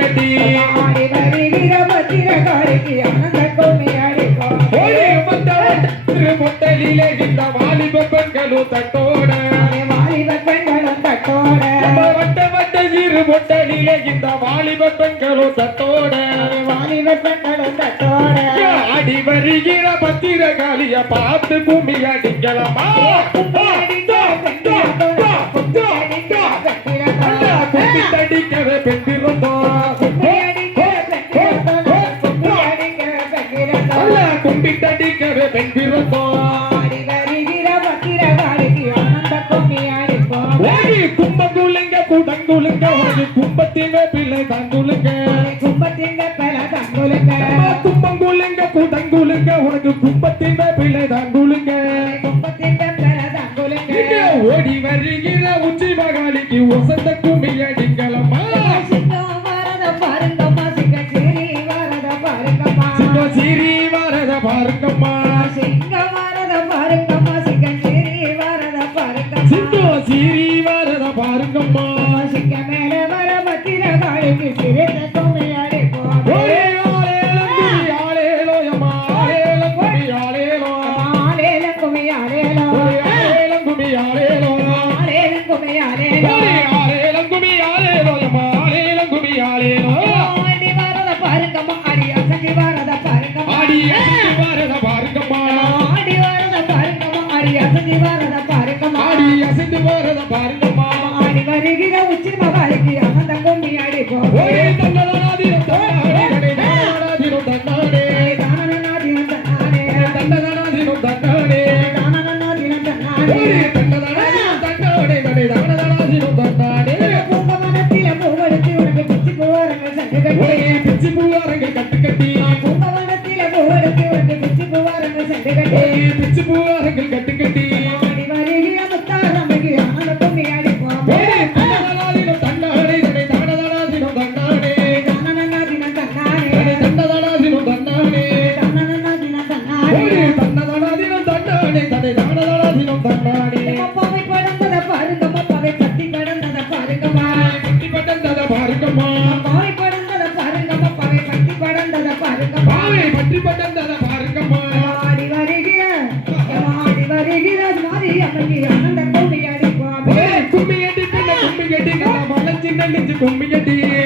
அடி ஆடி வருகிற பத்திரகாளிக்கு ஆனந்த கும்மி அடிப்போம் மொட்டலிலே இந்த வாலிப பெண்களும் தட்டோட வாலிப பெண்களும் தட்டோட வட்ட வட்ட சிறு மொட்டலிலே இந்த வாலிப பெண்களும் தட்டோட வாலிப பெண்களும் தட்டோட அடி வருகிற பத்திரகாளிய பார்த்து பூமி அடிக்கலாமா கும்பிட்டடிக்கவே பெற்றிருந்தோம் கும்பிட்டடிக்கவே பெற்றிருந்தோம் கும்பங்குலுங்க குடங்குலுங்க உனக்கு கும்பத்திங்க பிள்ளை தங்குலுங்க கும்பங்குலுங்க குடங்குலுங்க உனக்கு கும்பத்திங்க பிள்ளை தங்குலுங்க ஓடி வருகிற உச்சி மகாலிக்கு ஒசந்த கும்மி அடிக்கலம்மா சீரி வரத பாருங்கம்மா சிங்கோ சீரி வரத பாருங்கம்மா வருகிற உச்சி மகாலிக்கு ஆனந்த கும்மி அடிப்போம் கும்பவனத்தில பூவெடுத்து உனக்கு பிச்சு பூவாரங்கள் சங்கு கட்டி கும்பவனத்தில பூவெடுத்து உனக்கு பிச்சு பூவாரங்கள் சங்கு கட்டி ஆடி வருகிற முத்தாரமைக்கு ஆனந்த கும்மி அடிப்போம் பாவை படந்தத பாருங்கம்மா பாவை பத்தி கடந்தத பாருங்கம்மா பாவை படந்தத பாருங்கம்மா பாவை பத்தி கடந்தத பாருங்கம்மா ஆடி வருகிற மாறி அம்மைக்கு ஆனந்த கும்மி அடிப்போம் கும்மி அடி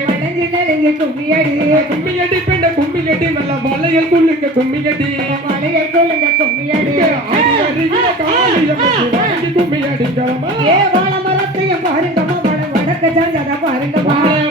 வளைஞ்சு நெளிஞ்சு கும்மி அடி கும்மி அடி பெண்ண கும்மி அடி நல்ல வளையல் குள்ளுங்க கும்மி அடி கும்மி அடி கும்மி அடிக்கிறோமா ஏ வாழ மரத்தையும் பாருங்கம்மா வடக்க சாஞ்சத பாருங்கம்மா